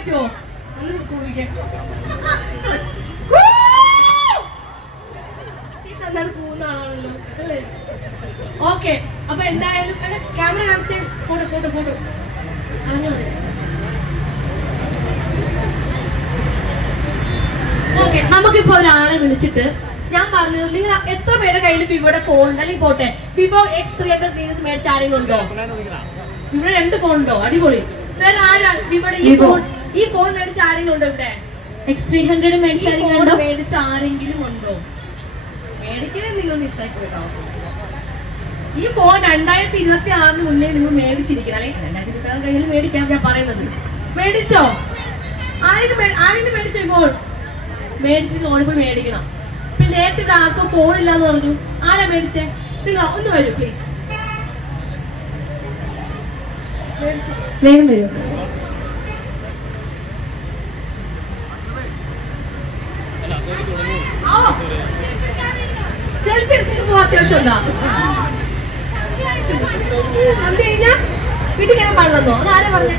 പറ്റുമോ? ഒന്ന് കൂവിക്കാൻ കൂവുന്ന ആളാണല്ലോ അല്ലേ? ഓക്കെ, അപ്പൊ എന്തായാലും ക്യാമറ കാണിച്ച് ഫോട്ടോ ഫോട്ടോ ഫോട്ടോ അറിഞ്ഞോ മതി. ഓക്കെ, നമുക്കിപ്പോ ഒരാളെ വിളിച്ചിട്ട് ഞാൻ പറഞ്ഞത്, നിങ്ങൾ എത്ര പേരുടെ കയ്യിൽ വിവോയുടെ ഫോൺ ഉണ്ട്? അല്ലെങ്കിൽ പോട്ടെ, വിവോ X300 സീരീസ് മേടിച്ച ആരെങ്കിലും ഉണ്ടോ? ഇവിടെ 2 ഫോൺ ഉണ്ടോ? അടിപൊളി. വേറെ ആരാ വിവോയുടെ ഈ ഫോൺ മേടിച്ച ആരെങ്കിലും ഉണ്ടോ? ഇവിടെ X300 മേടിച്ച ആരെങ്കിലും ഉണ്ടോ? മേടിക്കണേ നിങ്ങൾ മിസ്സാക്കി കേട്ടോ. ഈ ഫോൺ 2026 മുന്നേ നിങ്ങൾ മേടിച്ചിരിക്കണം, അല്ലെങ്കിൽ 2026 കയ്യിൽ മേടിക്കാൻ ഞാൻ പറയുന്നത്. മേടിച്ചോ? ആരെങ്കിലും മേടിച്ചോ? ഈ ഫോൺ മേടിച്ച് ഓടിപ്പോയി മേടിക്കണം. പിന്നെ നേരത്തെ ഇവിടെ ആർക്കും ഫോൺ ഇല്ലാന്ന് പറഞ്ഞു. ആരാ മേടിച്ചേ? നിങ്ങൾ ഒന്ന് വരൂ പ്ലീസ്, വേഗം വരൂ. സെൽഫി എടുത്തിട്ട് പോവാൻ അത്യാവശ്യം ഉണ്ടോ? വീട്ടിൽ കയറാൻ പാടില്ലെന്നോ? അത് ആരാ പറഞ്ഞേ?